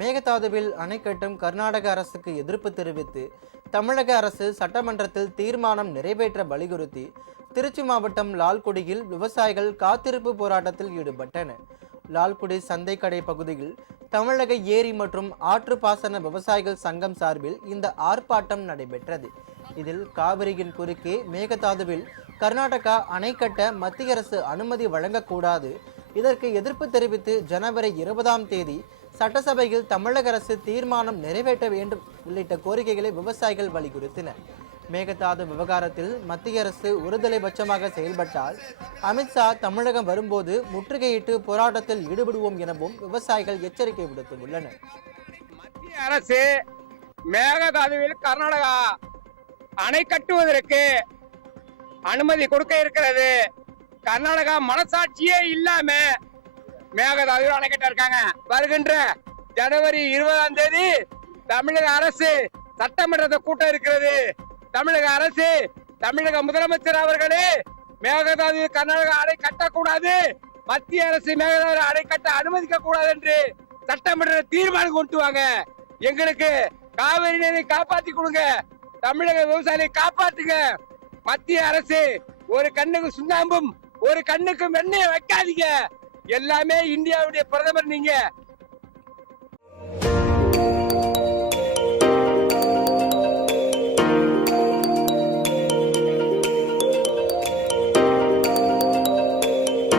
மேகதாதுவில் அணை கட்டும் கர்நாடக அரசுக்கு எதிர்ப்பு தெரிவித்து தமிழக அரசு சட்டமன்றத்தில் தீர்மானம் நிறைவேற்ற வலியுறுத்தி திருச்சி மாவட்டம் லால்குடியில் விவசாயிகள் காத்திருப்பு போராட்டத்தில் ஈடுபட்டனர். லால்குடி சந்தைக்கடை பகுதியில் தமிழக ஏரி மற்றும் ஆற்று பாசன விவசாயிகள் சங்கம் சார்பில் இந்த ஆர்ப்பாட்டம் நடைபெற்றது. இதில் காவிரியின் குறுக்கே மேகதாதுவில் கர்நாடகா அணை கட்ட மத்திய அரசு அனுமதி வழங்கக்கூடாது, இதற்கு எதிர்ப்பு தெரிவித்து ஜனவரி 20ஆம் தேதி சட்டசபையில் தமிழக அரசு தீர்மானம் நிறைவேற்ற வேண்டும் உள்ளிட்ட கோரிக்கைகளை விவசாயிகள் வலியுறுத்தினர். மேகதாது விவகாரத்தில் மத்திய அரசு ஒருதலைபட்சமாக செயல்பட்டால் அமித்ஷா தமிழகம் வரும்போது முற்றுகையிட்டு போராட்டத்தில் ஈடுபடுவோம் எனவும் விவசாயிகள் எச்சரிக்கை விடுத்துள்ளனர். மத்திய அரசு மேகதாதுவில் கர்நாடகா அணை கட்டுவதற்கு அனுமதி கொடுக்க இருக்கிறது. கர்நாடகா மனசாட்சியே இல்லாம மேகதாதுவில் அணை கட்ட இருக்காங்க. வருகின்ற ஜனவரி 20ஆம் தேதி தமிழக அரசு சட்டமன்றத்தை கூட்டம் இருக்கிறது. தமிழக அரசு, தமிழக முதலமைச்சர் அவர்களே மேகதாது கர்நாடகா அணை கட்டக்கூடாது, மத்திய அரசு மேகதாது அணை கட்ட அனுமதிக்க கூடாது என்று சட்டமன்ற தீர்மானம் கொண்டு வாங்க. எங்களுக்கு காவிரி நீரை காப்பாத்தி கொடுங்க, தமிழக விவசாயிகளை காப்பாற்றுங்க. மத்திய அரசு ஒரு கண்ணுக்கு சுண்ணாம்பும் ஒரு கண்ணுக்கு வெண்ணெய் வைக்காதீங்க. எல்லாமே இந்தியாவுடைய பிரதமர் நீங்க.